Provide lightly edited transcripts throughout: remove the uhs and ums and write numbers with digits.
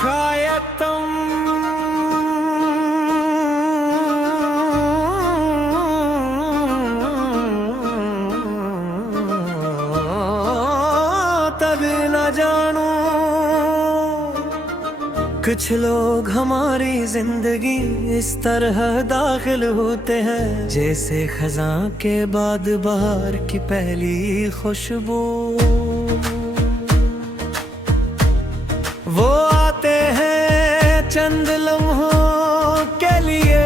शायद तुम तब न जानो। कुछ लोग हमारी जिंदगी इस तरह दाखिल होते हैं जैसे खज़ां के बाद बहार की पहली खुशबू। वो आते हैं चंद लम्हों के लिए,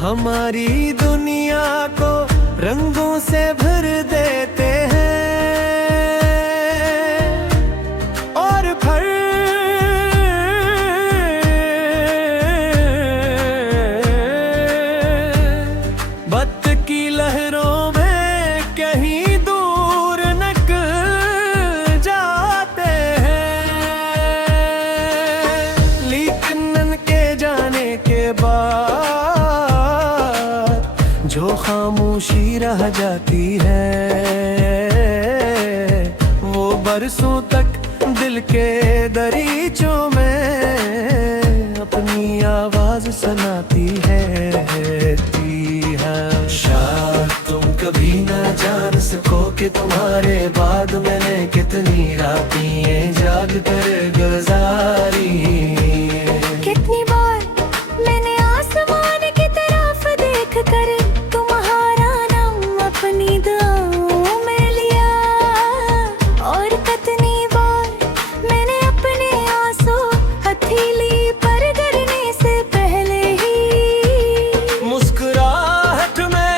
हमारी दुनिया को रंगों से भर देते हैं और फिर बत की लहरों में कहीं दूर निकल जाते हैं। लेकिन उनके जाने के बाद जो खामोशी रह जाती है वो बरसों तक दिल के दरीचों में अपनी आवाज सुनाती है। शायद तुम कभी न जान सको कि तुम्हारे बाद मैंने कितनी रातें जाग कर गुजारी। कितनी बार मैंने आसमान की तरफ देख कर तुम्हारा नाम अपनी दुआओं में लिया, और कितनी बार मैंने अपने आंसू हथेली पर गिरने से पहले ही मुस्कुराहट में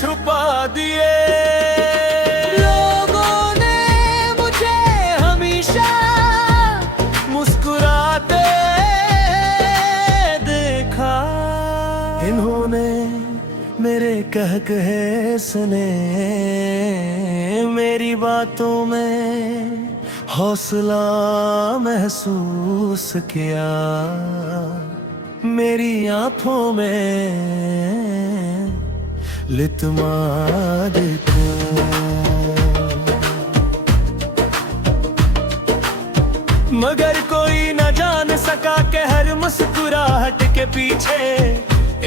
छुपा दिए। लोगों ने मुझे हमेशा मुस्कुराते देखा, इन्होंने मेरे कह कहे सुने, मेरी बातों में हौसला महसूस किया, मेरी आंखों में लितमा देखो। मगर कोई न जान सका कि हर मुस्कुराहट के पीछे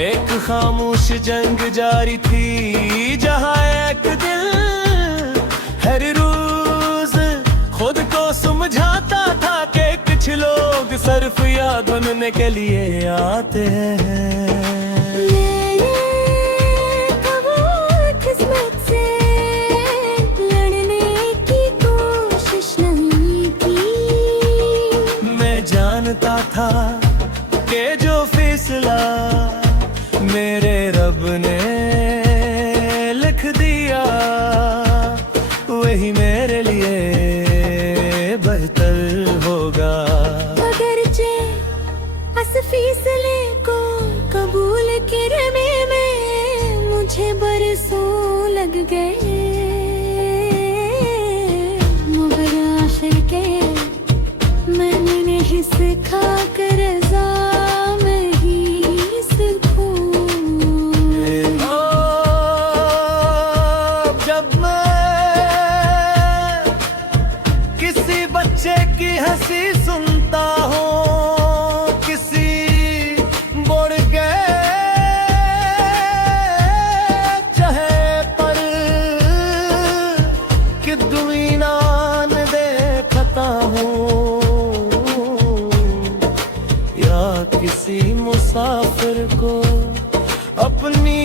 एक खामोश जंग जारी थी, जहां एक दिल हर रोज खुद को समझाता था कि कुछ लोग सिर्फ याद बनने के लिए आते हैं। किस्मत से लड़ने की कोशिश नहीं की। मैं जानता था कि जो फैसला मेरे रब ने लिख दिया वही मेरे लिए बेहतर होगा। अगरचे इस फैसले को कबूल करने में मुझे बरसों लग गए, मगर आखिर के मैंने नहीं सीखा कर रज़ा में ही सीखूं। जब मैं किसी बच्चे की हंसी सुनता हूँ, किसी बोर्ड के चेहरे पर कि दुनिया न देखता हूँ, या किसी मुसाफिर को अपनी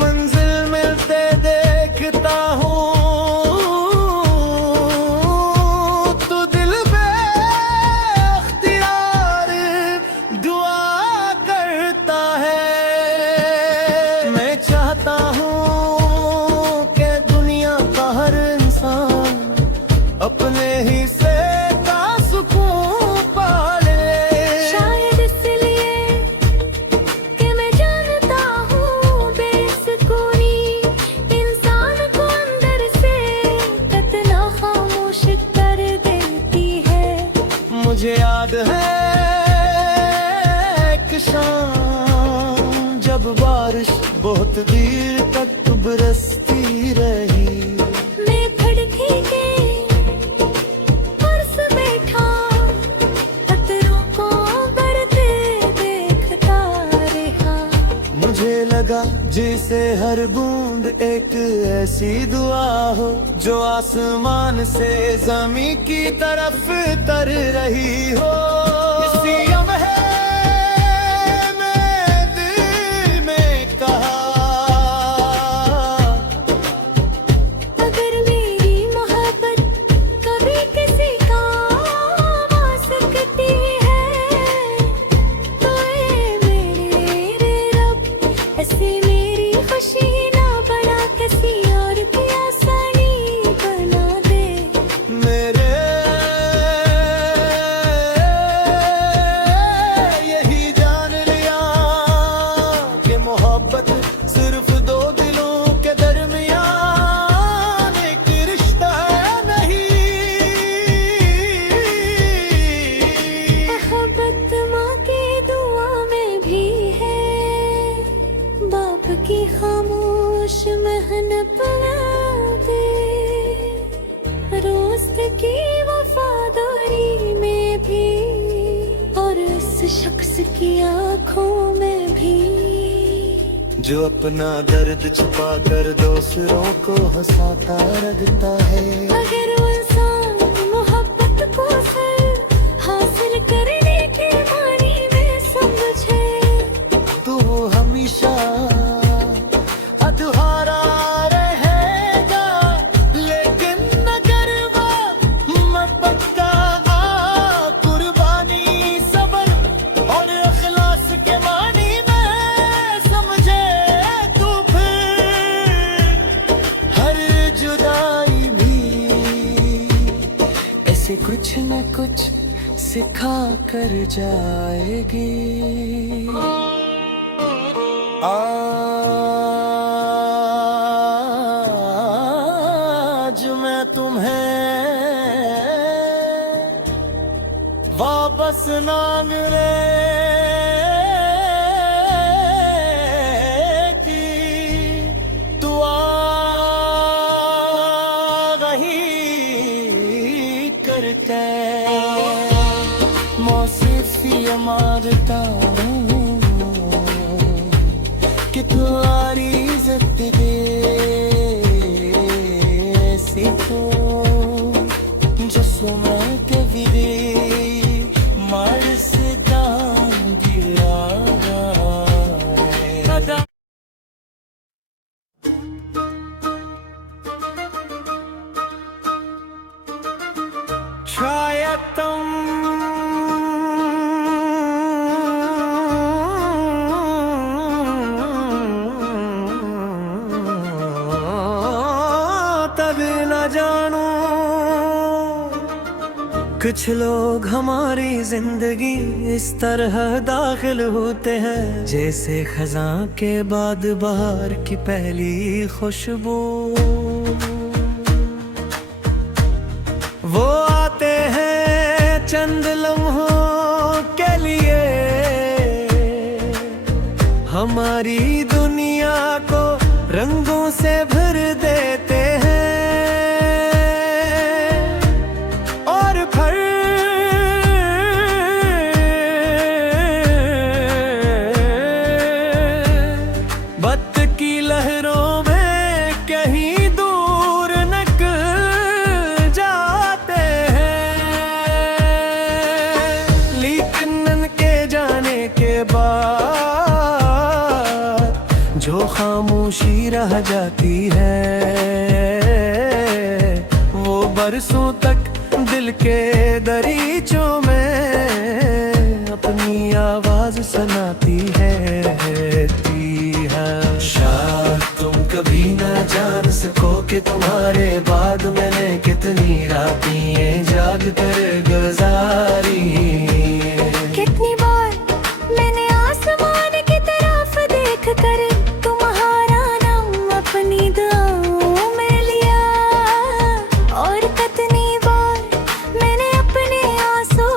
मंजिल मिलते देखता हूँ, तो दिल बेख्तियार दुआ करता है। मैं चाहता हूँ कि दुनिया का हर इंसान अपने हिस्से का सुकून पाले। शायद इसलिए कि मैं जानता हूँ बेसुकूनी इंसान को अंदर से कितना खामोश कर देती है। मुझे याद है एक शाम जब बारिश बहुत देर तक बरसती रही, मैं भड़की के और मुझे लगा जिसे हर बूंद एक ऐसी दुआ हो जो आसमान से जमी की तरफ तर रही हो। इसी लम्हे में दिल में कहा, अगर मेरी मोहब्बत कभी किसी काम आ सकती है तो ये मेरे रब ऐसी मेरी खुशी ना बना किसी और की आसानी बना दे। मेरे यही जान लिया कि मोहब्बत सिर्फ दो दिलों के दरमियान एक रिश्ता नहीं। मोहब्बत माँ की दुआ में भी है, बाप की खामोश मेहनत बना दे। दोस्त की वफादारी में भी और उस शख्स की आंखों में भी जो अपना दर्द छुपा कर दूसरों को हंसाता रखता है। अगर वो इंसान मोहब्बत को सिर्फ हासिल करने के मानी में समझे तो वो हमेशा अधूरा रहेगा। लेकिन अगर वो मोहब्बत का कुर्बानी सब्र और इखलास के मानी में समझे तो फिर हर जुदाई भी ऐसे कुछ न कुछ सिखा कर जाएगी। आज मैं तुम्हें वापस ना मिलेगी दुआ रही करके मौसिफी मारता हूँ कि तुम्हारी इज्जत दे सीखो जो सुना के विदे मार्स दान दिया। शायद तुम तभी न जानो कुछ लोग हमारी जिंदगी इस तरह दाखिल होते हैं जैसे खजां के बाद बहार की पहली खुशबू। वो आते हैं चंद लम्हों के लिए, हमारी दुनिया को रंगों से भर देते हैं और फिर बत की लहरों में कहीं दूर निकल जाते हैं। लेकिन उनके जाने के बाद जो खामोशी रह जाती है वो बरसों तक दिल के दरीचों में अपनी आवाज सुनाती है। शायद तुम कभी ना जान सको कि तुम्हारे बाद मैंने कितनी रातें जाग कर गुजारी। कितनी बार मैंने आसमान की तरफ देख कर तुम्हारा नाम अपनी दुआओं में लिया और कितनी बार मैंने अपने आंसू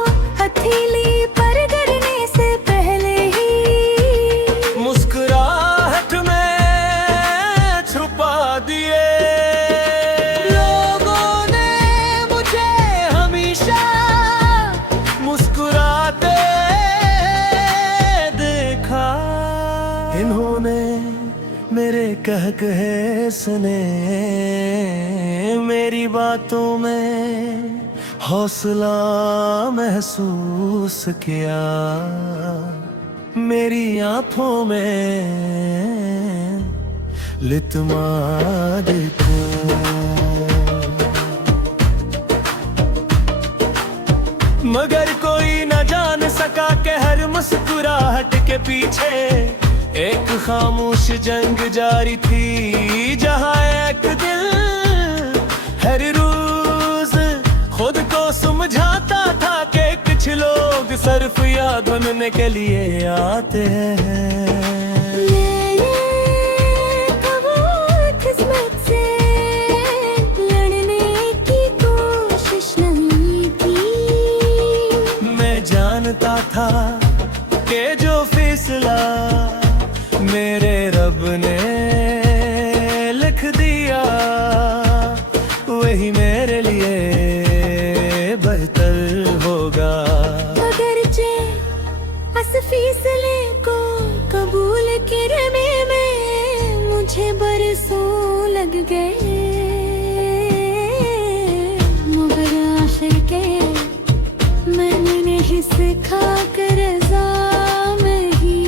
हथेली पर गिरने से पहले ही मुस्कुराहट में छुपा दिए। लोगों ने मुझे हमेशा ने मेरे कह कहे सुने, मेरी बातों में हौसला महसूस किया, मेरी आंखों में लितमा देखो। मगर कोई न जान सका कि हर मुस्कुराहट के पीछे एक खामोश जंग जारी थी, जहां एक दिल हर रोज खुद को समझाता था कि कुछ लोग सिर्फ याद बनने के लिए आते हैं। किस्मत से लड़ने की कोशिश नहीं की। मैं जानता था कि जो फैसला मेरे रब ने लिख दिया वही मेरे लिए बेहतर होगा। अगरचे इस फैसले को कबूल करने में मुझे बरसों लग गए, मगर आखिर के मैंने नहीं सीखा कर रज़ा में ही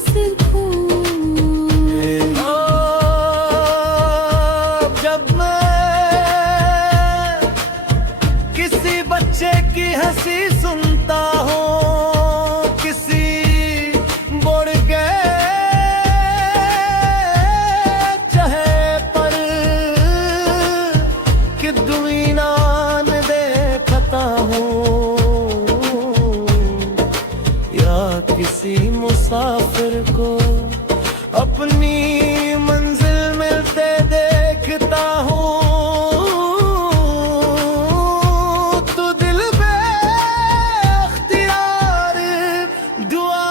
सीखूं। जब मैं किसी बच्चे की हंसी सुनता हूँ, किसी बुढ़ गए चाहे पर कि दुनिया में देखता हूँ, या किसी मुसाफिर को अपनी मंजिल मिलते देखता हूँ, तो दिल बेख्तियार दुआ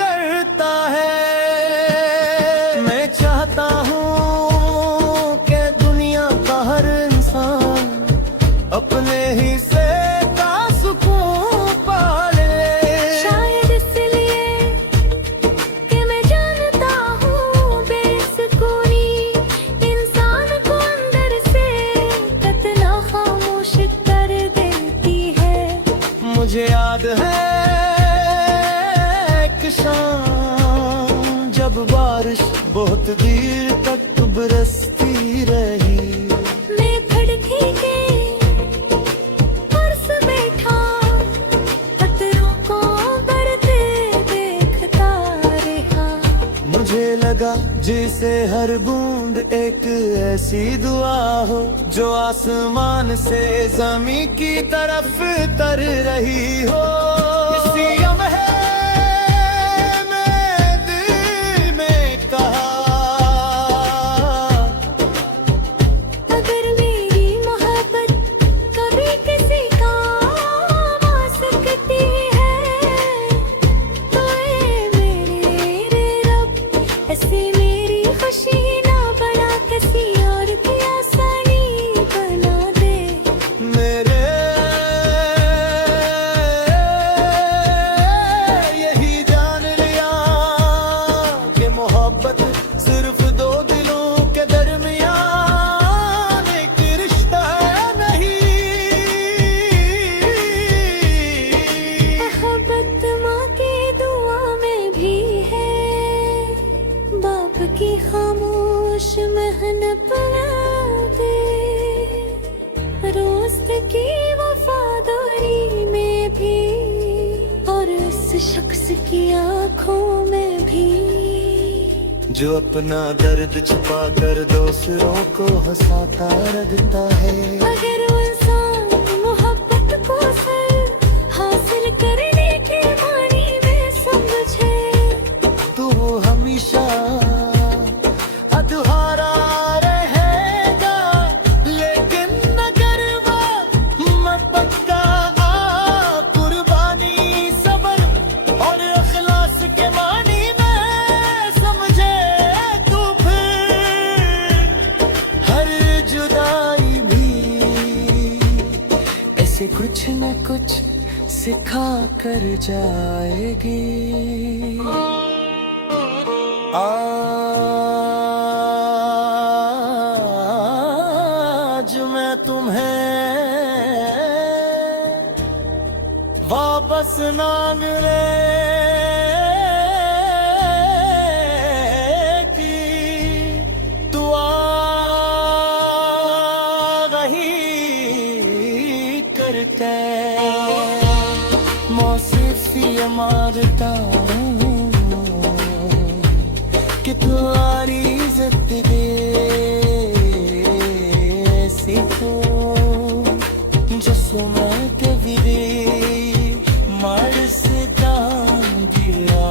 करता है। मैं चाहता हूँ कि दुनिया का हर इंसान अपने ही से का सुकून पाले। शायद इसलिए कि मैं जानता हूँ बेसुकूनी इंसान को अंदर से कितना खामोश कर देती है। मुझे याद है एक शाम जब बारिश बहुत देर तक बरसती रही, मैं खिड़की के पास बैठा कतरों को बढ़ते देखता रहा। मुझे लगा जैसे हर बूंद एक ऐसी दुआ हो जो आसमान से जमीन की तरफ तर रही हो। इसी लम्हे में दिल में कहा, अगर मेरी मोहब्बत कभी किसी काम आ सकती है, तो ये मेरे रब ऐसी मेरी खुशी ना बना किसी और की आसानी बना दे। मेरे यही जान लिया कि मोहब्बत सिर्फ दो दिलों के दरमियान एक रिश्ता नहीं। मोहब्बत माँ की दुआ में भी है, बाप की खामोश मेहनत दे, दोस्त की वफादारी में भी, और उस शख्स की आंखों में भी जो अपना दर्द छुपा कर दूसरों को हंसाता रखता है। अगर वो इंसान मोहब्बत को सिर्फ हासिल करने के मानी में समझे, तो वो हमेशा अधूरा रहेगा। लेकिन अगर वो मैं पक्का कुर्बानी सब्र और इखलास के मानी में समझे, तो फिर हर जुदाई भी ऐसे कुछ न कुछ सिखा कर जाएगी। आज मैं तुम्हें वापस ना मिलेगी, दुआ वही करके मौसीफी मारता हूँ कि तुम्हारी इज्जत दे सीखो जसो मैं कभी मार से दान दिया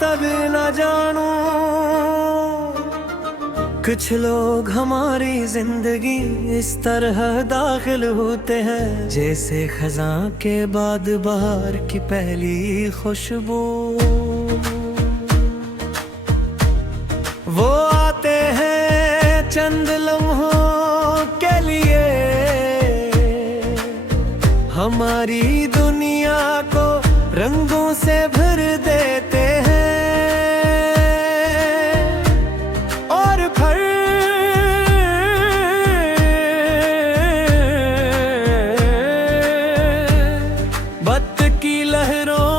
तभी न जानू कुछ लोग हमारी जिंदगी इस तरह दाखिल होते हैं जैसे खजां के बाद बहार की पहली खुशबू। वो आते हैं चंद लम्हों के लिए, हमारी दुनिया को रंगों से भर देते हैं और फिर बत की लहरों